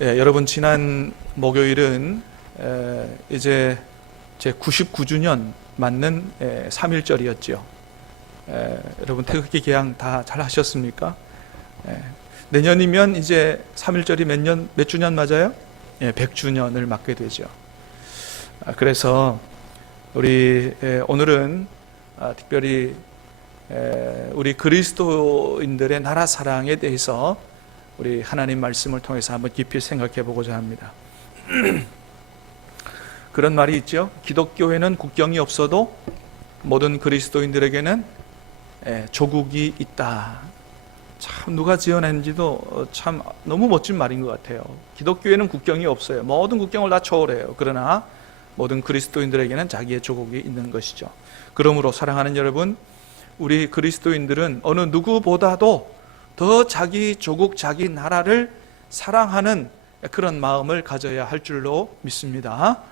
여러분 지난 목요일은 이제 제 99주년 맞는 3.1절이었죠. 여러분 태극기 개항 다 잘 하셨습니까? 내년이면 이제 3.1절이 몇 주년 맞아요? 100주년을 맞게 되죠. 그래서 우리 오늘은 특별히 우리 그리스도인들의 나라 사랑에 대해서 우리 하나님 말씀을 통해서 한번 깊이 생각해 보고자 합니다. 그런 말이 있죠. 기독교에는 국경이 없어도 모든 그리스도인들에게는 조국이 있다. 참 누가 지어낸지도 참 너무 멋진 말인 것 같아요. 기독교에는 국경이 없어요. 모든 국경을 다 초월해요. 그러나 모든 그리스도인들에게는 자기의 조국이 있는 것이죠. 그러므로 사랑하는 여러분, 우리 그리스도인들은 어느 누구보다도 더 자기 조국, 자기 나라를 사랑하는 그런 마음을 가져야 할 줄로 믿습니다.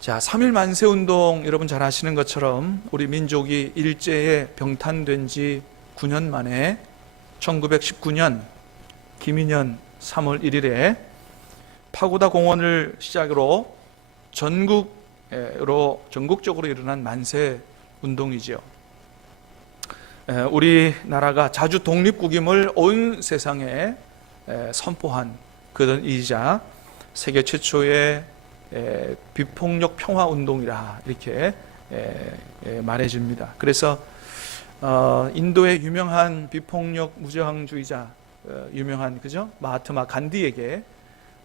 자, 3.1 만세운동 여러분 잘 아시는 것처럼 우리 민족이 일제에 병탄된 지 9년 만에 1919년 김인현 3월 1일에 파고다 공원을 시작으로 전국적으로 일어난 만세운동이죠. 우리나라가 자주 독립국임을 온 세상에 선포한 그런 일이자 세계 최초의 비폭력 평화운동이라 이렇게 말해집니다. 그래서 인도의 유명한 비폭력 무저항주의자 유명한 마하트마 간디에게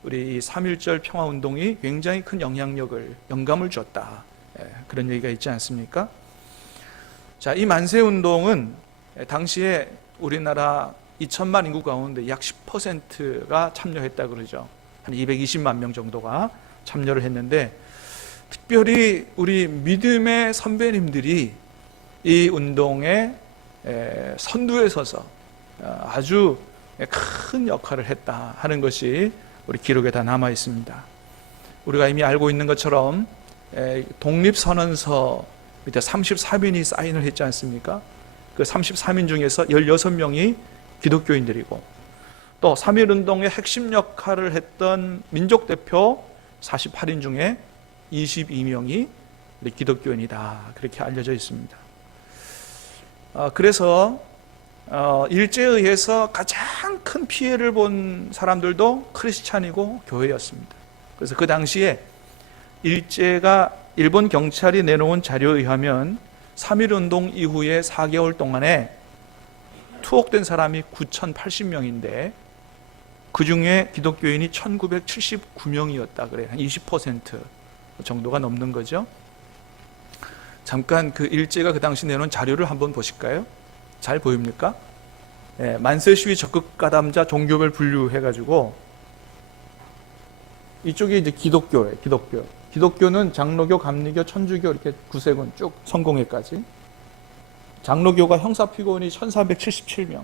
우리 3.1절 평화운동이 굉장히 큰 영감을 줬다. 그런 얘기가 있지 않습니까? 자, 이 만세운동은 당시에 우리나라 2천만 인구 가운데 약 10%가 참여했다 그러죠. 한 220만 명 정도가 참여를 했는데, 특별히 우리 믿음의 선배님들이 이 운동에 선두에 서서 아주 큰 역할을 했다 하는 것이 우리 기록에 다 남아 있습니다. 우리가 이미 알고 있는 것처럼 독립선언서 밑에 33인이 사인을 했지 않습니까? 그 33인 중에서 16명이 기독교인들이고, 또 3.1운동의 핵심 역할을 했던 민족대표 48인 중에 22명이 기독교인이다, 그렇게 알려져 있습니다. 그래서 일제에 의해서 가장 큰 피해를 본 사람들도 크리스찬이고 교회였습니다. 그래서 그 당시에 일제가 일본 경찰이 내놓은 자료에 의하면 3.1운동 이후에 4개월 동안에 투옥된 사람이 9,080명인데 그 중에 기독교인이 1,979명이었다 그래요. 한 20% 정도가 넘는 거죠. 잠깐 그 일제가 그 당시 내놓은 자료를 한번 보실까요? 잘 보입니까? 만세 시위 적극 가담자 종교별 분류해가지고 이쪽이 이제 기독교예요. 기독교는 장로교, 감리교, 천주교 이렇게 구세군 쭉 성공회까지. 장로교가 형사피고인이 1,477명,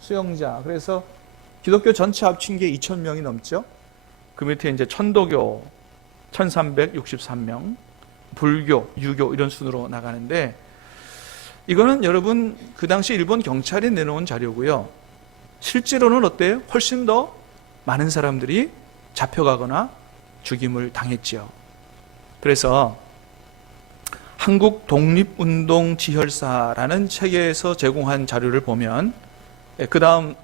수용자. 그래서 기독교 전체 합친 게 2,000명이 넘죠. 그 밑에 이제 천도교 1,363명, 불교, 유교 이런 순으로 나가는데, 이거는 여러분 그 당시 일본 경찰이 내놓은 자료고요. 실제로는 어때요? 훨씬 더 많은 사람들이 잡혀가거나 죽임을 당했지요. 그래서 한국 독립운동 지혈사라는 책에서 제공한 자료를 보면, 그 다음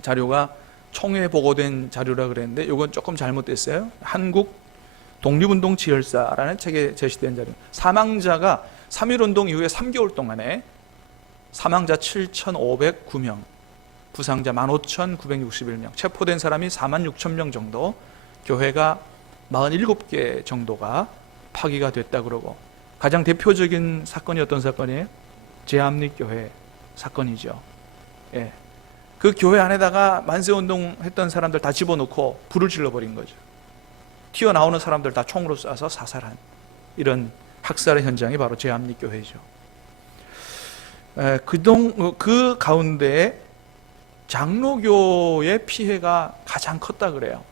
자료가 총회 보고된 자료라 그랬는데 이건 조금 잘못됐어요. 한국 독립운동 지혈사라는 책에 제시된 자료. 사망자가 3.1운동 이후에 3개월 동안에 사망자 7,509명, 부상자 15,961명, 체포된 사람이 46,000명 정도, 교회가 47개 정도가 파기가 됐다 그러고, 가장 대표적인 사건이 어떤 사건이에요? 제암릭교회 사건이죠. 그 교회 안에다가 만세운동 했던 사람들 다 집어넣고 불을 질러버린 거죠. 튀어나오는 사람들 다 총으로 쏴서 사살한 이런 학살의 현장이 바로 제암릭교회죠. 그 가운데 장로교의 피해가 가장 컸다 그래요.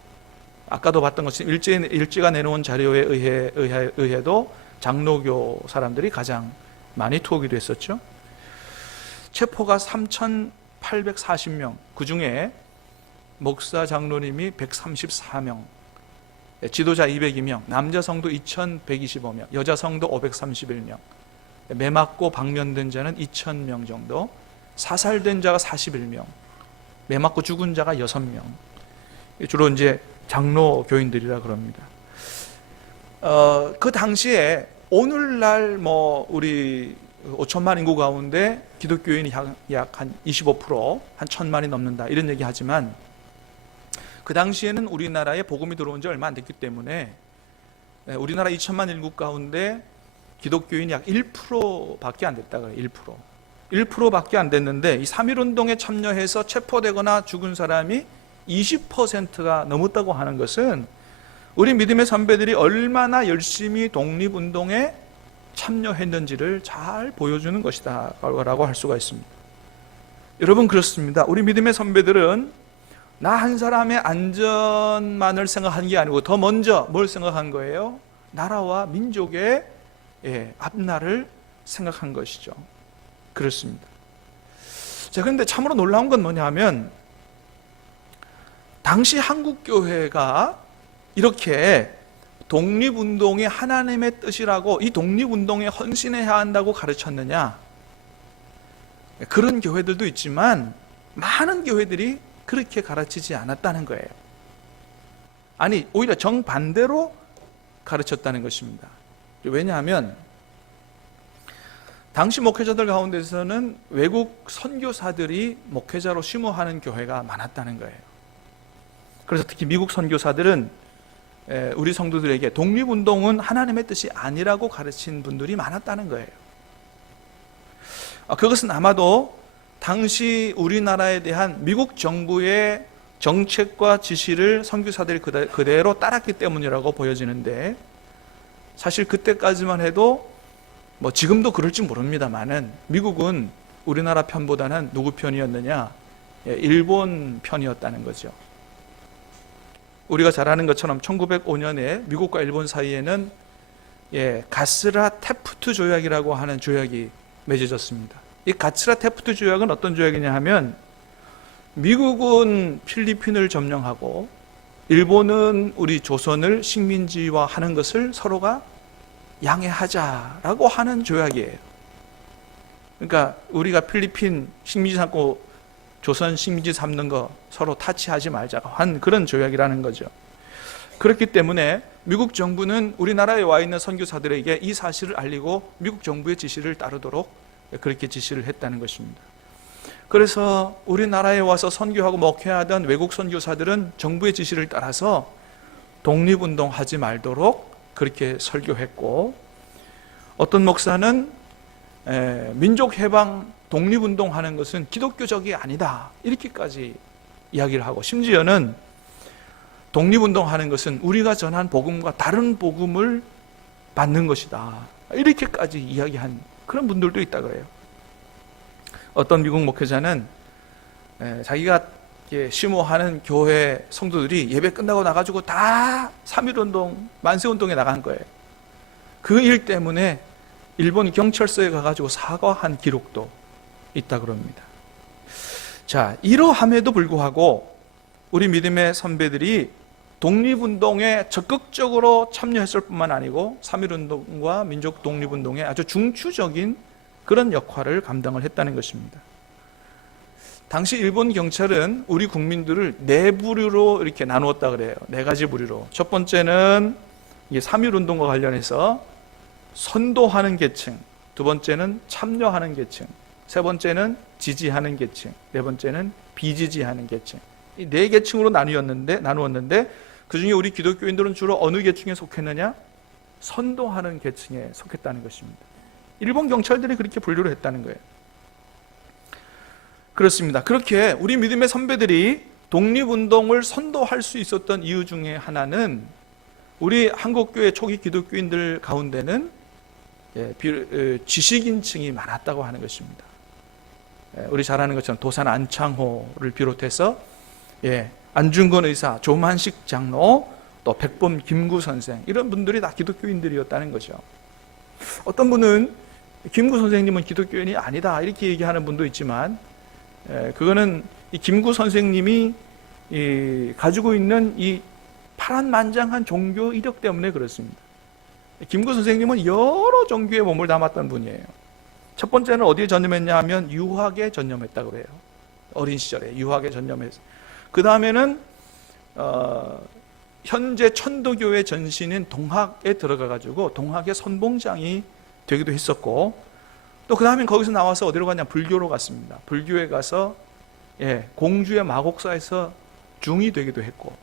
아까도 봤던 것처럼 일제가 내놓은 자료에 의해도 장로교 사람들이 가장 많이 투옥이 됐었죠. 체포가 3,840명, 그 중에 목사 장로님이 134명, 지도자 202명, 남자 성도 2125명, 여자 성도 531명, 매 맞고 방면된 자는 2000명 정도, 사살된 자가 41명, 매 맞고 죽은 자가 6명. 주로 이제 장로 교인들이라 그럽니다. 그 당시에 오늘날 우리 5천만 인구 가운데 기독교인이 약 한 25%, 한 1000만이 넘는다 이런 얘기 하지만, 그 당시에는 우리나라에 복음이 들어온 지 얼마 안 됐기 때문에 우리나라 2천만 인구 가운데 기독교인이 약 1%밖에 안 됐다 그래요. 1%밖에 안 됐는데, 이 3.1운동에 참여해서 체포되거나 죽은 사람이 20%가 넘었다고 하는 것은 우리 믿음의 선배들이 얼마나 열심히 독립운동에 참여했는지를 잘 보여주는 것이다 라고 할 수가 있습니다. 여러분, 그렇습니다. 우리 믿음의 선배들은 나 한 사람의 안전만을 생각한 게 아니고 더 먼저 뭘 생각한 거예요? 나라와 민족의 앞날을 생각한 것이죠. 그렇습니다. 자, 그런데 참으로 놀라운 건 뭐냐면, 당시 한국교회가 이렇게 독립운동이 하나님의 뜻이라고, 이 독립운동에 헌신해야 한다고 가르쳤느냐? 그런 교회들도 있지만 많은 교회들이 그렇게 가르치지 않았다는 거예요. 아니, 오히려 정반대로 가르쳤다는 것입니다. 왜냐하면 당시 목회자들 가운데서는 외국 선교사들이 목회자로 심호하는 교회가 많았다는 거예요. 그래서 특히 미국 선교사들은 우리 성도들에게 독립운동은 하나님의 뜻이 아니라고 가르친 분들이 많았다는 거예요. 그것은 아마도 당시 우리나라에 대한 미국 정부의 정책과 지시를 선교사들이 그대로 따랐기 때문이라고 보여지는데, 사실 그때까지만 해도 지금도 그럴지 모릅니다만은 미국은 우리나라 편보다는 누구 편이었느냐? 일본 편이었다는 거죠. 우리가 잘 아는 것처럼 1905년에 미국과 일본 사이에는 가스라 테프트 조약이라고 하는 조약이 맺어졌습니다. 이 가스라 테프트 조약은 어떤 조약이냐 하면, 미국은 필리핀을 점령하고 일본은 우리 조선을 식민지화하는 것을 서로가 양해하자라고 하는 조약이에요. 그러니까 우리가 필리핀 식민지 삼고 조선 식민지 삼는 거 서로 타치하지 말자고 한 그런 조약이라는 거죠. 그렇기 때문에 미국 정부는 우리나라에 와 있는 선교사들에게 이 사실을 알리고 미국 정부의 지시를 따르도록 그렇게 지시를 했다는 것입니다. 그래서 우리나라에 와서 선교하고 목회하던 외국 선교사들은 정부의 지시를 따라서 독립운동 하지 말도록 그렇게 설교했고, 어떤 목사는 민족해방 독립운동 하는 것은 기독교적이 아니다 이렇게까지 이야기를 하고, 심지어는 독립운동 하는 것은 우리가 전한 복음과 다른 복음을 받는 것이다 이렇게까지 이야기한 그런 분들도 있다 그래요. 어떤 미국 목회자는 자기가 심호하는 교회 성도들이 예배 끝나고 나가지고 다 3.1운동 만세운동에 나간 거예요. 그 일 때문에 일본 경찰서에 가가지고 사과한 기록도 있다 그럽니다. 자, 이러함에도 불구하고 우리 믿음의 선배들이 독립운동에 적극적으로 참여했을 뿐만 아니고 3.1운동과 민족 독립운동에 아주 중추적인 그런 역할을 감당을 했다는 것입니다. 당시 일본 경찰은 우리 국민들을 네 부류로 이렇게 나누었다 그래요. 네 가지 부류로. 첫 번째는 3.1운동과 관련해서 선도하는 계층, 두 번째는 참여하는 계층, 세 번째는 지지하는 계층, 네 번째는 비지지하는 계층. 이 네 계층으로 나누었는데 그 중에 우리 기독교인들은 주로 어느 계층에 속했느냐? 선도하는 계층에 속했다는 것입니다. 일본 경찰들이 그렇게 분류를 했다는 거예요. 그렇습니다. 그렇게 우리 믿음의 선배들이 독립운동을 선도할 수 있었던 이유 중에 하나는 우리 한국교회 초기 기독교인들 가운데는 지식인층이 많았다고 하는 것입니다. 우리 잘 아는 것처럼 도산 안창호를 비롯해서 안중근 의사, 조만식 장로, 또 백범 김구 선생, 이런 분들이 다 기독교인들이었다는 거죠. 어떤 분은 김구 선생님은 기독교인이 아니다 이렇게 얘기하는 분도 있지만, 그거는 이 김구 선생님이 가지고 있는 이 파란만장한 종교 이력 때문에 그렇습니다. 김구 선생님은 여러 종교에 몸을 담았던 분이에요. 첫 번째는 어디에 전념했냐 하면 유학에 전념했다고 그래요. 어린 시절에 유학에 전념했어요. 그 다음에는 현재 천도교의 전신인 동학에 들어가가지고 동학의 선봉장이 되기도 했었고, 또 그 다음에 거기서 나와서 어디로 갔냐, 불교로 갔습니다. 불교에 가서 공주의 마곡사에서 중이 되기도 했고,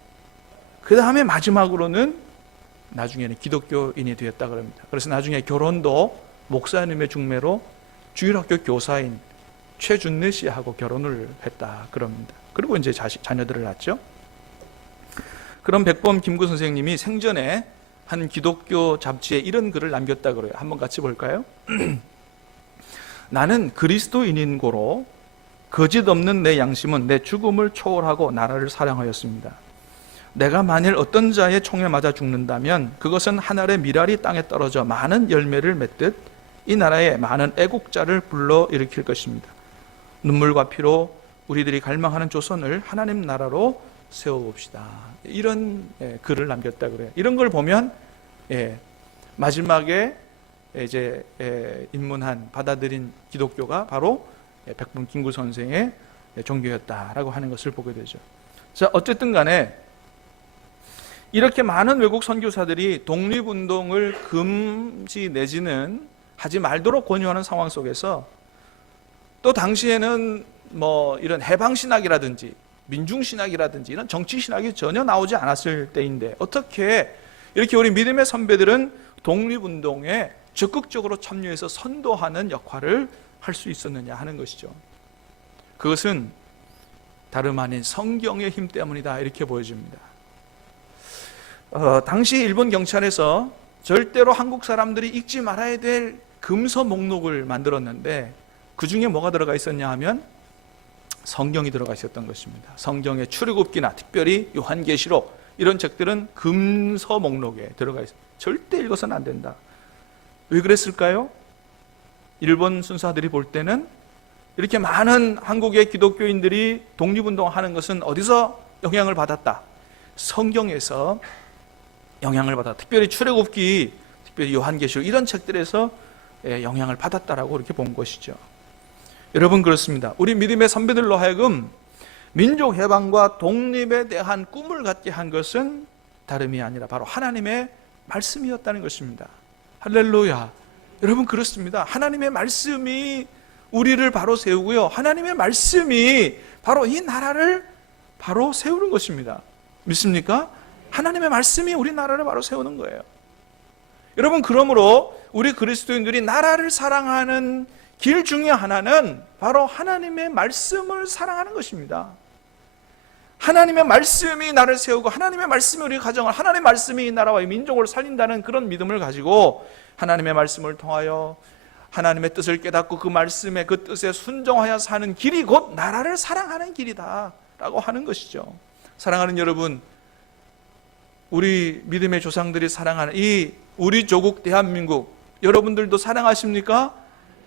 그 다음에 마지막으로는 나중에는 기독교인이 되었다 그럽니다. 그래서 나중에 결혼도 목사님의 중매로 주일학교 교사인 최준래 씨하고 결혼을 했다 그럽니다. 그리고 이제 자녀들을 낳았죠. 그럼 백범 김구 선생님이 생전에 한 기독교 잡지에 이런 글을 남겼다 그래요. 한번 같이 볼까요? 나는 그리스도인인 고로 거짓 없는 내 양심은 내 죽음을 초월하고 나라를 사랑하였습니다. 내가 만일 어떤 자의 총에 맞아 죽는다면 그것은 하늘의 미랄이 땅에 떨어져 많은 열매를 맺듯 이 나라에 많은 애국자를 불러일으킬 것입니다. 눈물과 피로 우리들이 갈망하는 조선을 하나님 나라로 세워봅시다. 이런 글을 남겼다 그래요. 이런 걸 보면 마지막에 이제 입문한 받아들인 기독교가 바로 백범 김구 선생의 종교였다라고 하는 것을 보게 되죠. 자, 어쨌든 간에 이렇게 많은 외국 선교사들이 독립운동을 금지 내지는 하지 말도록 권유하는 상황 속에서 또 당시에는 뭐 이런 해방신학이라든지 민중신학이라든지 이런 정치신학이 전혀 나오지 않았을 때인데 어떻게 이렇게 우리 믿음의 선배들은 독립운동에 적극적으로 참여해서 선도하는 역할을 할 수 있었느냐 하는 것이죠. 그것은 다름 아닌 성경의 힘 때문이다 이렇게 보여집니다. 당시 일본 경찰에서 절대로 한국 사람들이 읽지 말아야 될 금서 목록을 만들었는데 그 중에 뭐가 들어가 있었냐 하면 성경이 들어가 있었던 것입니다. 성경의 출애굽기나 특별히 요한계시록 이런 책들은 금서 목록에 들어가 있어요. 절대 읽어서는 안 된다. 왜 그랬을까요? 일본 순사들이 볼 때는 이렇게 많은 한국의 기독교인들이 독립운동하는 것은 어디서 영향을 받았다? 성경에서 영향을 받았다. 특별히 출애굽기, 특별히 요한계시록 이런 책들에서 영향을 받았다라고 이렇게 본 것이죠. 여러분 그렇습니다. 우리 믿음의 선배들로 하여금 민족 해방과 독립에 대한 꿈을 갖게 한 것은 다름이 아니라 바로 하나님의 말씀이었다는 것입니다. 할렐루야. 여러분 그렇습니다. 하나님의 말씀이 우리를 바로 세우고요. 하나님의 말씀이 바로 이 나라를 바로 세우는 것입니다. 믿습니까? 하나님의 말씀이 우리 나라를 바로 세우는 거예요. 여러분 그러므로 우리 그리스도인들이 나라를 사랑하는 길 중에 하나는 바로 하나님의 말씀을 사랑하는 것입니다. 하나님의 말씀이 나를 세우고 하나님의 말씀이 우리 가정을, 하나님의 말씀이 이 나라와 이 민족을 살린다는 그런 믿음을 가지고 하나님의 말씀을 통하여 하나님의 뜻을 깨닫고 그 말씀의 그 뜻에 순종하여 사는 길이 곧 나라를 사랑하는 길이다 라고 하는 것이죠. 사랑하는 여러분, 우리 믿음의 조상들이 사랑하는 이 우리 조국 대한민국 여러분들도 사랑하십니까?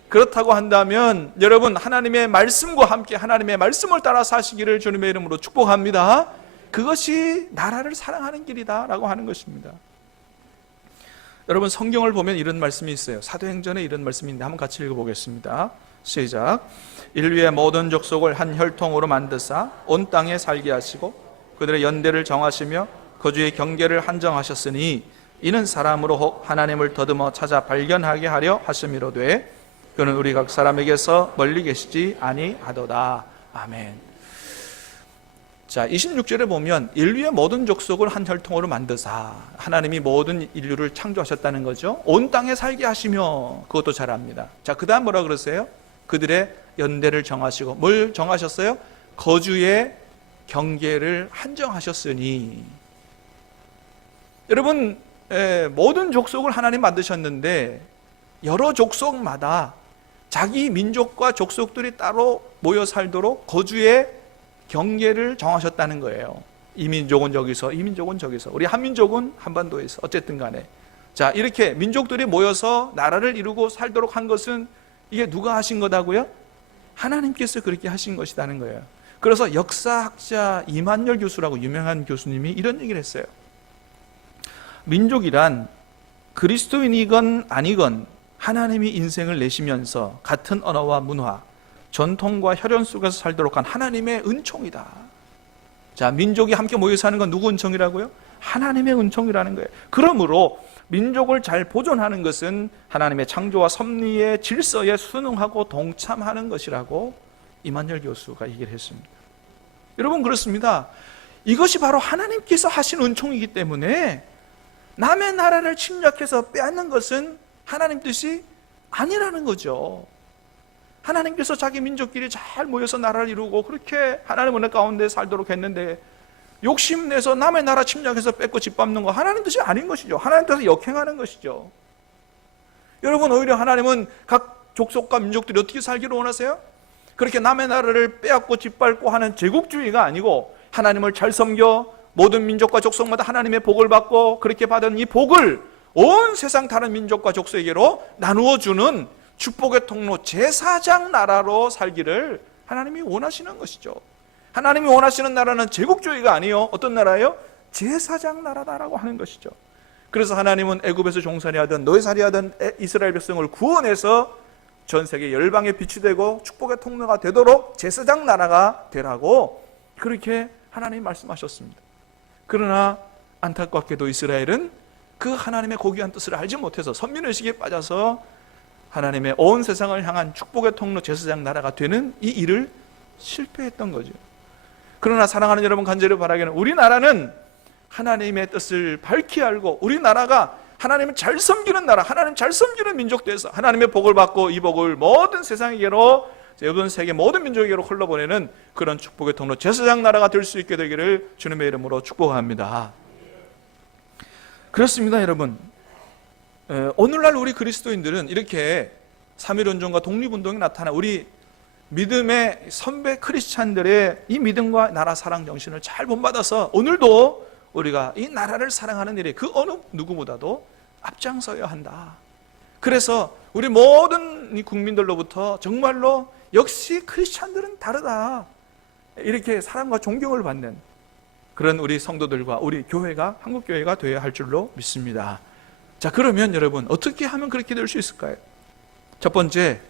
그렇다고 한다면 여러분 하나님의 말씀과 함께 하나님의 말씀을 따라 사시기를 주님의 이름으로 축복합니다. 그것이 나라를 사랑하는 길이다 라고 하는 것입니다. 여러분 성경을 보면 이런 말씀이 있어요. 사도행전에 이런 말씀인데 한번 같이 읽어보겠습니다. 시작. 인류의 모든 족속을 한 혈통으로 만드사 온 땅에 살게 하시고 그들의 연대를 정하시며 거주의 경계를 한정하셨으니 이는 사람으로 혹 하나님을 더듬어 찾아 발견하게 하려 하심이로되 그는 우리 각 사람에게서 멀리 계시지 아니하도다. 아멘. 자, 26절에 보면 인류의 모든 족속을 한 혈통으로 만드사, 하나님이 모든 인류를 창조하셨다는 거죠. 온 땅에 살게 하시며, 그것도 잘 압니다. 자, 그 다음 뭐라 그러세요? 그들의 연대를 정하시고, 뭘 정하셨어요? 거주의 경계를 한정하셨으니. 여러분 모든 족속을 하나님 만드셨는데 여러 족속마다 자기 민족과 족속들이 따로 모여 살도록 거주의 경계를 정하셨다는 거예요. 이 민족은 여기서, 이 민족은 저기서, 우리 한민족은 한반도에서, 어쨌든 간에 자 이렇게 민족들이 모여서 나라를 이루고 살도록 한 것은 이게 누가 하신 거다고요? 하나님께서 그렇게 하신 것이라는 거예요. 그래서 역사학자 이만열 교수라고 유명한 교수님이 이런 얘기를 했어요. 민족이란 그리스도인이건 아니건 하나님이 인생을 내시면서 같은 언어와 문화, 전통과 혈연 속에서 살도록 한 하나님의 은총이다. 자, 민족이 함께 모여 사는 건 누구 은총이라고요? 하나님의 은총이라는 거예요. 그러므로 민족을 잘 보존하는 것은 하나님의 창조와 섭리의 질서에 순응하고 동참하는 것이라고 이만열 교수가 얘기를 했습니다. 여러분, 그렇습니다. 이것이 바로 하나님께서 하신 은총이기 때문에 남의 나라를 침략해서 빼앗는 것은 하나님 뜻이 아니라는 거죠. 하나님께서 자기 민족끼리 잘 모여서 나라를 이루고 그렇게 하나님 은혜 가운데 살도록 했는데 욕심내서 남의 나라 침략해서 뺏고 짓밟는 거 하나님 뜻이 아닌 것이죠. 하나님 뜻에 역행하는 것이죠. 여러분, 오히려 하나님은 각 족속과 민족들이 어떻게 살기를 원하세요? 그렇게 남의 나라를 빼앗고 짓밟고 하는 제국주의가 아니고 하나님을 잘 섬겨 모든 민족과 족속마다 하나님의 복을 받고 그렇게 받은 이 복을 온 세상 다른 민족과 족속에게로 나누어 주는 축복의 통로 제사장 나라로 살기를 하나님이 원하시는 것이죠. 하나님이 원하시는 나라는 제국주의가 아니요, 어떤 나라예요? 제사장 나라다라고 하는 것이죠. 그래서 하나님은 애굽에서 종살이 하던 노예살이 하던 이스라엘 백성을 구원해서 전 세계 열방의 빛이 되고 축복의 통로가 되도록 제사장 나라가 되라고 그렇게 하나님이 말씀하셨습니다. 그러나 안타깝게도 이스라엘은 그 하나님의 고귀한 뜻을 알지 못해서 선민의식에 빠져서 하나님의 온 세상을 향한 축복의 통로 제사장 나라가 되는 이 일을 실패했던 거죠. 그러나 사랑하는 여러분, 간절히 바라기는 우리나라는 하나님의 뜻을 밝히 알고 우리나라가 하나님을 잘 섬기는 나라, 하나님 잘 섬기는 민족 돼서 하나님의 복을 받고 이 복을 모든 세상에게로, 모든 세계 모든 민족에게로 흘러보내는 그런 축복의 통로 제사장 나라가 될 수 있게 되기를 주님의 이름으로 축복합니다. 그렇습니다, 여러분. 오늘날 우리 그리스도인들은 이렇게 3.1운동과 독립운동이 나타나 우리 믿음의 선배 크리스찬들의 이 믿음과 나라 사랑 정신을 잘 본받아서 오늘도 우리가 이 나라를 사랑하는 일에 그 어느 누구보다도 앞장서야 한다. 그래서 우리 모든 이 국민들로부터 정말로 역시 크리스찬들은 다르다, 이렇게 사랑과 존경을 받는 그런 우리 성도들과 우리 교회가, 한국교회가 되어야 할 줄로 믿습니다. 자, 그러면 여러분, 어떻게 하면 그렇게 될 수 있을까요? 첫 번째,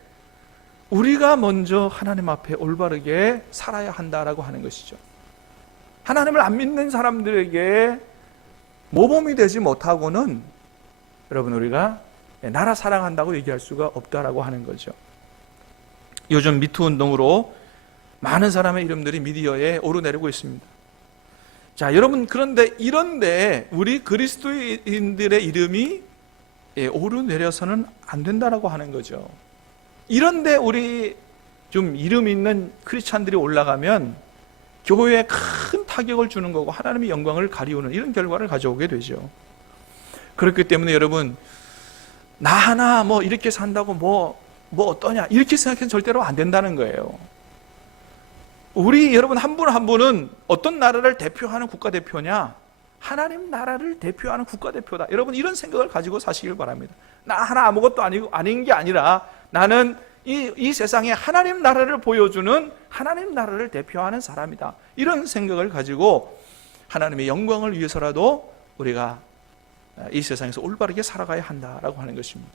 우리가 먼저 하나님 앞에 올바르게 살아야 한다라고 하는 것이죠. 하나님을 안 믿는 사람들에게 모범이 되지 못하고는 여러분, 우리가 나라 사랑한다고 얘기할 수가 없다라고 하는 거죠. 요즘 미투 운동으로 많은 사람의 이름들이 미디어에 오르내리고 있습니다. 자, 여러분, 그런데 이런데 우리 그리스도인들의 이름이 오르내려서는 안 된다라고 하는 거죠. 이런데 우리 좀 이름 있는 크리스찬들이 올라가면 교회에 큰 타격을 주는 거고 하나님의 영광을 가리우는 이런 결과를 가져오게 되죠. 그렇기 때문에 여러분, 나 하나 뭐 이렇게 산다고 뭐 어떠냐 이렇게 생각해서 절대로 안 된다는 거예요. 우리 여러분 한 분 한 분은 어떤 나라를 대표하는 국가대표냐? 하나님 나라를 대표하는 국가대표다. 여러분, 이런 생각을 가지고 사시길 바랍니다. 나 하나 아무것도 아닌 게 아니라 나는 이 세상에 하나님 나라를 보여주는 하나님 나라를 대표하는 사람이다. 이런 생각을 가지고 하나님의 영광을 위해서라도 우리가 이 세상에서 올바르게 살아가야 한다라고 하는 것입니다.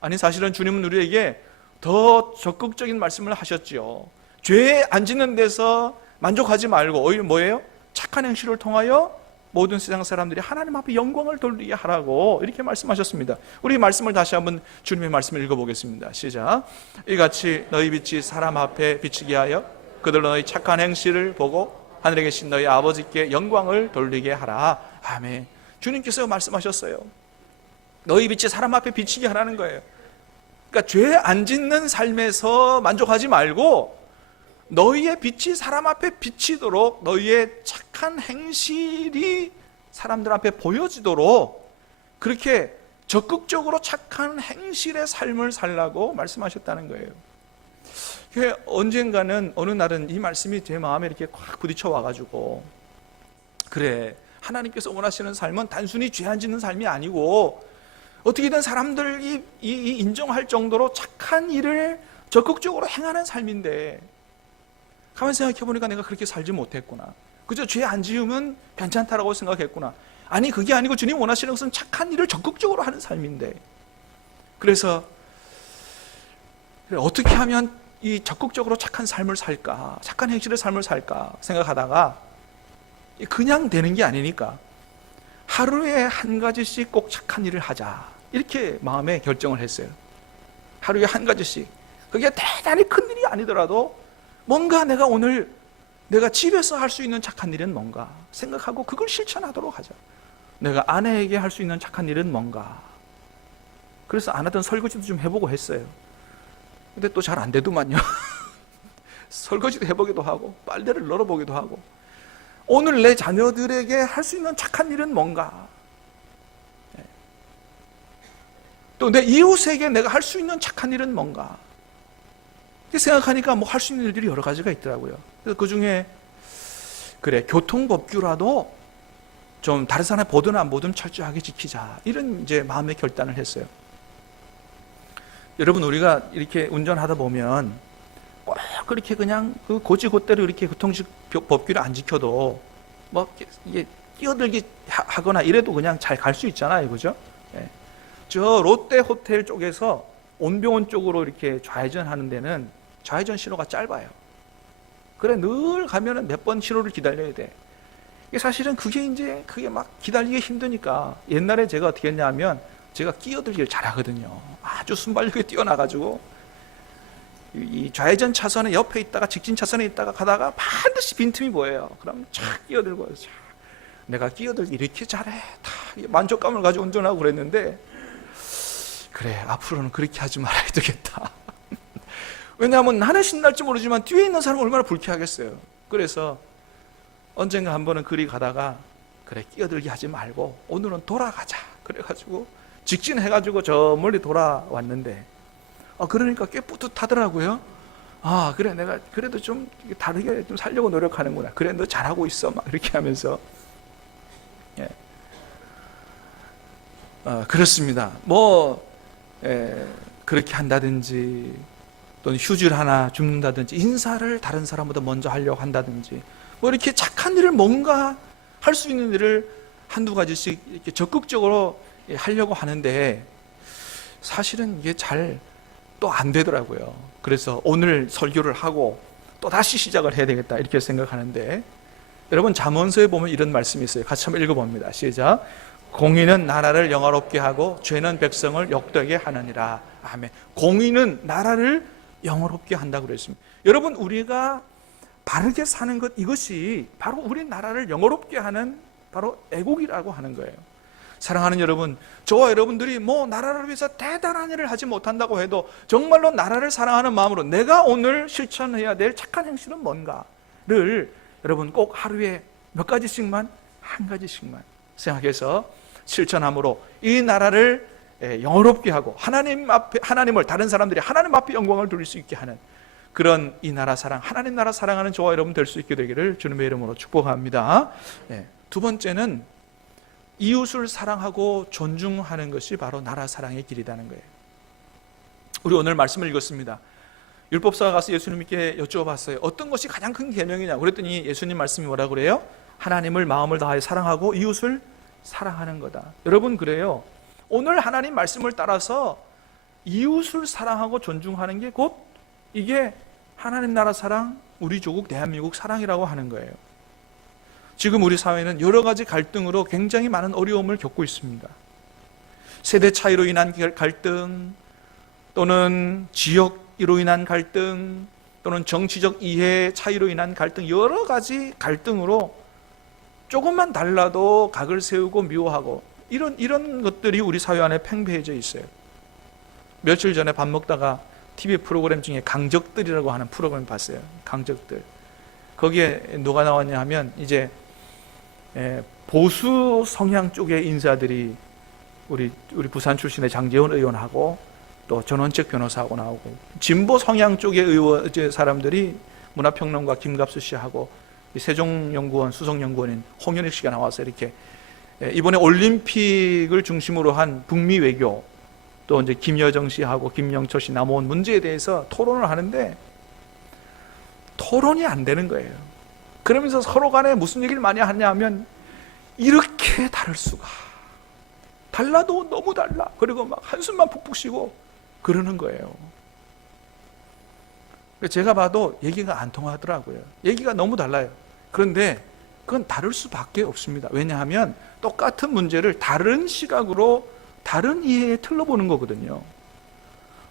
아니, 사실은 주님은 우리에게 더 적극적인 말씀을 하셨지요. 죄에 안 짓는 데서 만족하지 말고 오히려 뭐예요? 착한 행실을 통하여 모든 세상 사람들이 하나님 앞에 영광을 돌리게 하라고 이렇게 말씀하셨습니다. 우리 말씀을 다시 한번 주님의 말씀을 읽어보겠습니다. 시작. 이같이 너희 빛이 사람 앞에 비치게 하여 그들로 너희 착한 행실을 보고 하늘에 계신 너희 아버지께 영광을 돌리게 하라. 아멘. 주님께서 말씀하셨어요. 너희 빛이 사람 앞에 비치게 하라는 거예요. 그러니까 죄 안 짓는 삶에서 만족하지 말고 너희의 빛이 사람 앞에 비치도록 너희의 착한 행실이 사람들 앞에 보여지도록 그렇게 적극적으로 착한 행실의 삶을 살라고 말씀하셨다는 거예요. 언젠가는 어느 날은 이 말씀이 제 마음에 이렇게 꽉 부딪혀 와가지고, 그래, 하나님께서 원하시는 삶은 단순히 죄 안 짓는 삶이 아니고 어떻게든 사람들이 인정할 정도로 착한 일을 적극적으로 행하는 삶인데, 가만히 생각해 보니까 내가 그렇게 살지 못했구나. 그저 죄 안 지으면 괜찮다라고 생각했구나. 아니, 그게 아니고 주님 원하시는 것은 착한 일을 적극적으로 하는 삶인데. 그래서 어떻게 하면 이 적극적으로 착한 삶을 살까, 착한 행실의 삶을 살까 생각하다가 그냥 되는 게 아니니까 하루에 한 가지씩 꼭 착한 일을 하자, 이렇게 마음에 결정을 했어요. 하루에 한 가지씩. 그게 대단히 큰 일이 아니더라도 뭔가 내가 오늘 내가 집에서 할 수 있는 착한 일은 뭔가 생각하고 그걸 실천하도록 하자. 내가 아내에게 할 수 있는 착한 일은 뭔가. 그래서 안 하던 설거지도 좀 해보고 했어요. 근데 또 잘 안 되더만요. 설거지도 해보기도 하고 빨래를 널어보기도 하고. 오늘 내 자녀들에게 할 수 있는 착한 일은 뭔가, 또 내 이웃에게 내가 할 수 있는 착한 일은 뭔가, 이렇게 생각하니까 뭐 할 수 있는 일들이 여러 가지가 있더라고요. 그래서 그 중에 그래, 교통법규라도 좀 다른 사람이 보든 안 보든 철저하게 지키자, 이런 이제 마음의 결단을 했어요. 여러분, 우리가 이렇게 운전하다 보면 꼭 그렇게 그냥 그 고지고대로 이렇게 교통법규를 안 지켜도 뭐 이게 끼어들기 하거나 이래도 그냥 잘 갈 수 있잖아요, 그죠? 예. 저 롯데 호텔 쪽에서 온병원 쪽으로 이렇게 좌회전 하는 데는 좌회전 신호가 짧아요. 그래, 늘 가면은 몇 번 신호를 기다려야 돼. 이게 사실은 그게 막 기다리기 힘드니까 옛날에 제가 어떻게 했냐면 제가 끼어들기를 잘하거든요. 아주 순발력이 뛰어나가지고 이 좌회전 차선에 옆에 있다가 직진 차선에 있다가 가다가 반드시 빈틈이 보여요. 그럼 착 끼어들고, 내가 끼어들기 이렇게 잘해, 다 만족감을 가지고 운전하고 그랬는데, 그래, 앞으로는 그렇게 하지 말아야 되겠다. 왜냐하면 나는 신날지 모르지만 뒤에 있는 사람은 얼마나 불쾌하겠어요. 그래서 언젠가 한 번은 그리 가다가 그래, 끼어들기 하지 말고 오늘은 돌아가자, 그래가지고 직진해가지고 저 멀리 돌아왔는데, 그러니까 꽤 뿌듯하더라고요. 그래, 내가 그래도 좀 다르게 좀 살려고 노력하는구나. 그래, 너 잘하고 있어, 막 이렇게 하면서. 예. 그렇습니다. 그렇게 한다든지, 또는 휴지를 하나 줍는다든지, 인사를 다른 사람보다 먼저 하려고 한다든지, 뭐 이렇게 착한 일을, 뭔가 할 수 있는 일을 한두 가지씩 이렇게 적극적으로 하려고 하는데 사실은 이게 잘 또 안 되더라고요. 그래서 오늘 설교를 하고 또 다시 시작을 해야 되겠다, 이렇게 생각하는데, 여러분, 잠언서에 보면 이런 말씀이 있어요. 같이 한번 읽어봅니다. 시작. 공의는 나라를 영화롭게 하고 죄는 백성을 욕되게 하느니라. 아멘. 공의는 나라를 영화롭게 한다고 그랬습니다. 여러분, 우리가 바르게 사는 것, 이것이 바로 우리 나라를 영화롭게 하는 바로 애국이라고 하는 거예요. 사랑하는 여러분, 저와 여러분들이 뭐 나라를 위해서 대단한 일을 하지 못한다고 해도 정말로 나라를 사랑하는 마음으로 내가 오늘 실천해야 될 착한 행실은 뭔가를 여러분 꼭 하루에 몇 가지씩만, 한 가지씩만 생각해서 실천함으로 이 나라를 영화롭게 하고 하나님을, 다른 사람들이 하나님 앞에 영광을 돌릴 수 있게 하는 그런 이 나라 사랑, 하나님 나라 사랑하는 저와 여러분 될 수 있게 되기를 주님의 이름으로 축복합니다. 두 번째는 이웃을 사랑하고 존중하는 것이 바로 나라 사랑의 길이라는 거예요. 우리 오늘 말씀을 읽었습니다. 율법사가 가서 예수님께 여쭤봤어요. 어떤 것이 가장 큰 계명이냐? 그랬더니 예수님 말씀이 뭐라 그래요? 하나님을 마음을 다하여 사랑하고 이웃을 사랑하는 거다. 여러분, 그래요. 오늘 하나님 말씀을 따라서 이웃을 사랑하고 존중하는 게 곧 이게 하나님 나라 사랑, 우리 조국 대한민국 사랑이라고 하는 거예요. 지금 우리 사회는 여러 가지 갈등으로 굉장히 많은 어려움을 겪고 있습니다. 세대 차이로 인한 갈등, 또는 지역으로 인한 갈등, 또는 정치적 이해 차이로 인한 갈등, 여러 가지 갈등으로 조금만 달라도 각을 세우고 미워하고, 이런 것들이 우리 사회 안에 팽배해져 있어요. 며칠 전에 밥 먹다가 TV 프로그램 중에 강적들이라고 하는 프로그램 봤어요. 강적들. 거기에 누가 나왔냐 하면 이제 보수 성향 쪽의 인사들이 우리 부산 출신의 장제원 의원하고 또 전원책 변호사하고 나오고, 진보 성향 쪽의 사람들이 문화평론가 김갑수 씨하고 세종연구원 수석연구원인 홍현익 씨가 나와서 이렇게 이번에 올림픽을 중심으로 한 북미 외교, 또 이제 김여정 씨하고 김영철 씨 남아온 문제에 대해서 토론을 하는데, 토론이 안 되는 거예요. 그러면서 서로 간에 무슨 얘기를 많이 하냐 하면 이렇게 다를 수가, 달라도 너무 달라, 그리고 막 한숨만 푹푹 쉬고 그러는 거예요. 제가 봐도 얘기가 안 통하더라고요. 얘기가 너무 달라요. 그런데 그건 다를 수밖에 없습니다. 왜냐하면 똑같은 문제를 다른 시각으로 다른 이해의 틀로 보는 거거든요.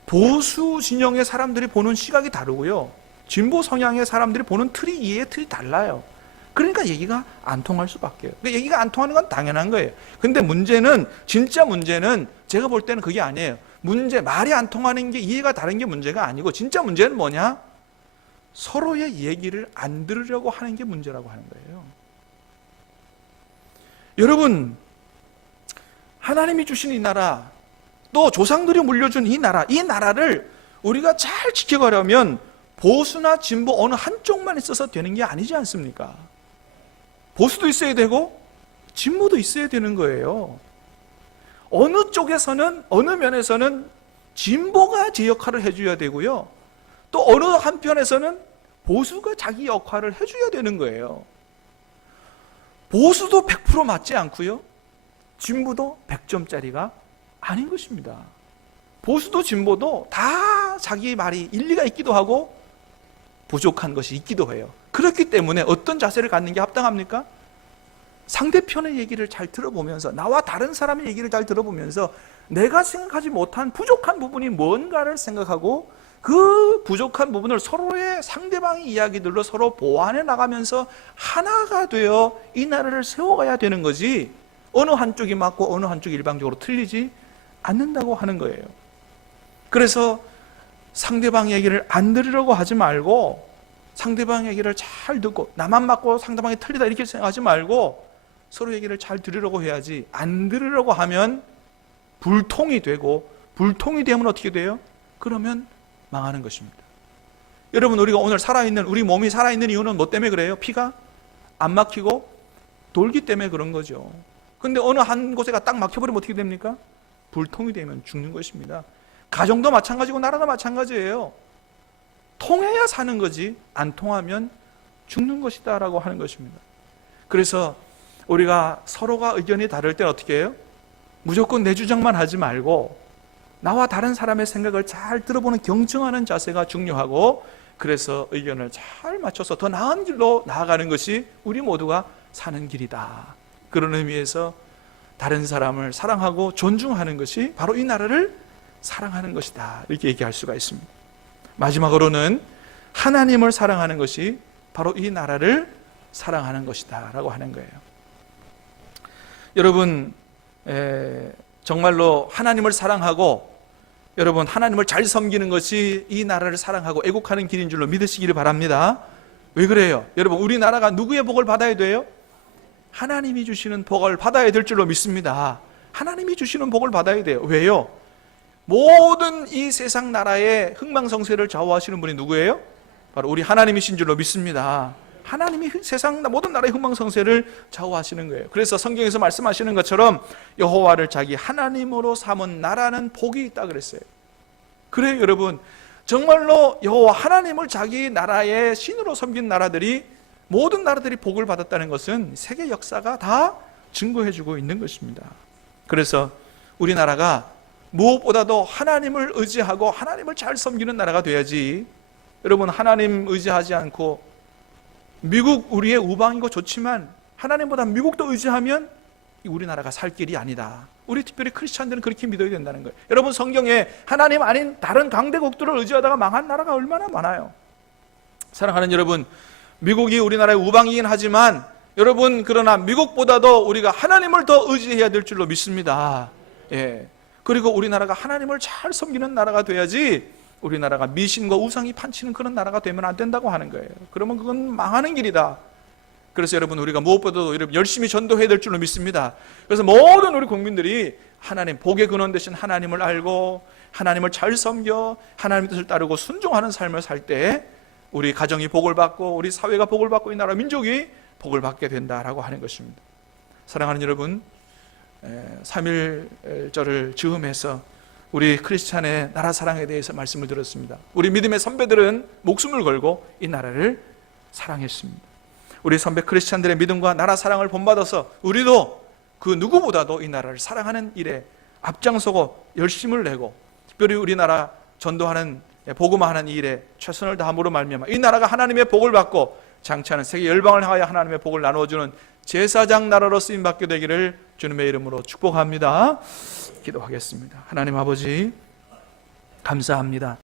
보수 진영의 사람들이 보는 시각이 다르고요, 진보 성향의 사람들이 보는 틀이, 이해의 틀이 달라요. 그러니까 얘기가 안 통할 수밖에. 그러니까 얘기가 안 통하는 건 당연한 거예요. 근데 문제는, 진짜 문제는 제가 볼 때는 그게 아니에요. 말이 안 통하는 게, 이해가 다른 게 문제가 아니고, 진짜 문제는 뭐냐? 서로의 얘기를 안 들으려고 하는 게 문제라고 하는 거예요. 여러분, 하나님이 주신 이 나라, 또 조상들이 물려준 이 나라를 우리가 잘 지켜가려면 보수나 진보 어느 한쪽만 있어서 되는 게 아니지 않습니까? 보수도 있어야 되고 진보도 있어야 되는 거예요. 어느 쪽에서는, 어느 면에서는 진보가 제 역할을 해줘야 되고요, 또 어느 한편에서는 보수가 자기 역할을 해줘야 되는 거예요. 보수도 100% 맞지 않고요, 진보도 100점짜리가 아닌 것입니다. 보수도 진보도 다 자기 말이 일리가 있기도 하고 부족한 것이 있기도 해요. 그렇기 때문에 어떤 자세를 갖는 게 합당합니까? 상대편의 얘기를 잘 들어보면서, 나와 다른 사람의 얘기를 잘 들어보면서 내가 생각하지 못한 부족한 부분이 뭔가를 생각하고 그 부족한 부분을 서로의 상대방의 이야기들로 서로 보완해 나가면서 하나가 되어 이 나라를 세워가야 되는 거지, 어느 한쪽이 맞고 어느 한쪽이 일방적으로 틀리지 않는다고 하는 거예요. 그래서 상대방 얘기를 안 들으려고 하지 말고, 상대방 얘기를 잘 듣고, 나만 맞고 상대방이 틀리다 이렇게 생각하지 말고 서로 얘기를 잘 들으려고 해야지, 안 들으려고 하면 불통이 되고, 불통이 되면 어떻게 돼요? 그러면 망하는 것입니다. 여러분, 우리가 오늘 살아있는, 우리 몸이 살아있는 이유는 뭐 때문에 그래요? 피가 안 막히고 돌기 때문에 그런 거죠. 근데 어느 한 곳에가 딱 막혀버리면 어떻게 됩니까? 불통이 되면 죽는 것입니다. 가정도 마찬가지고 나라도 마찬가지예요. 통해야 사는 거지, 안 통하면 죽는 것이다 라고 하는 것입니다. 그래서 우리가 서로가 의견이 다를 때 어떻게 해요? 무조건 내 주장만 하지 말고 나와 다른 사람의 생각을 잘 들어보는 경청하는 자세가 중요하고, 그래서 의견을 잘 맞춰서 더 나은 길로 나아가는 것이 우리 모두가 사는 길이다. 그런 의미에서 다른 사람을 사랑하고 존중하는 것이 바로 이 나라를 사랑하는 것이다, 이렇게 얘기할 수가 있습니다. 마지막으로는 하나님을 사랑하는 것이 바로 이 나라를 사랑하는 것이다 라고 하는 거예요. 여러분, 정말로 하나님을 사랑하고, 여러분 하나님을 잘 섬기는 것이 이 나라를 사랑하고 애국하는 길인 줄로 믿으시기를 바랍니다. 왜 그래요? 여러분, 우리나라가 누구의 복을 받아야 돼요? 하나님이 주시는 복을 받아야 될 줄로 믿습니다. 하나님이 주시는 복을 받아야 돼요. 왜요? 모든 이 세상 나라의 흥망성쇠를 좌우하시는 분이 누구예요? 바로 우리 하나님이신 줄로 믿습니다. 하나님이 세상 모든 나라의 흥망성쇠를 좌우하시는 거예요. 그래서 성경에서 말씀하시는 것처럼 여호와를 자기 하나님으로 삼은 나라는 복이 있다 그랬어요. 그래요, 여러분. 정말로 여호와 하나님을 자기 나라의 신으로 섬긴 나라들이, 모든 나라들이 복을 받았다는 것은 세계 역사가 다 증거해주고 있는 것입니다. 그래서 우리나라가 무엇보다도 하나님을 의지하고 하나님을 잘 섬기는 나라가 돼야지, 여러분 하나님 의지하지 않고, 미국 우리의 우방이고 좋지만 하나님보다 미국도 의지하면 우리나라가 살 길이 아니다. 우리 특별히 크리스찬들은 그렇게 믿어야 된다는 거예요. 여러분, 성경에 하나님 아닌 다른 강대국들을 의지하다가 망한 나라가 얼마나 많아요. 사랑하는 여러분, 미국이 우리나라의 우방이긴 하지만 여러분, 그러나 미국보다도 우리가 하나님을 더 의지해야 될 줄로 믿습니다. 예. 그리고 우리나라가 하나님을 잘 섬기는 나라가 돼야지, 우리나라가 미신과 우상이 판치는 그런 나라가 되면 안 된다고 하는 거예요. 그러면 그건 망하는 길이다. 그래서 여러분, 우리가 무엇보다도 여러분 열심히 전도해야 될 줄로 믿습니다. 그래서 모든 우리 국민들이 하나님, 복의 근원 되신 하나님을 알고 하나님을 잘 섬겨 하나님의 뜻을 따르고 순종하는 삶을 살 때 우리 가정이 복을 받고 우리 사회가 복을 받고 이 나라 민족이 복을 받게 된다라고 하는 것입니다. 사랑하는 여러분, 3.1절을 즈음해서 우리 크리스찬의 나라 사랑에 대해서 말씀을 들었습니다. 우리 믿음의 선배들은 목숨을 걸고 이 나라를 사랑했습니다. 우리 선배 크리스찬들의 믿음과 나라 사랑을 본받아서 우리도 그 누구보다도 이 나라를 사랑하는 일에 앞장서고 열심을 내고, 특별히 우리나라 전도하는 복음화하는 이 일에 최선을 다함으로 말미암아 이 나라가 하나님의 복을 받고 장차는 세계 열방을 향하여 하나님의 복을 나누어주는 제사장 나라로 쓰임받게 되기를 주님의 이름으로 축복합니다. 기도하겠습니다. 하나님 아버지, 감사합니다.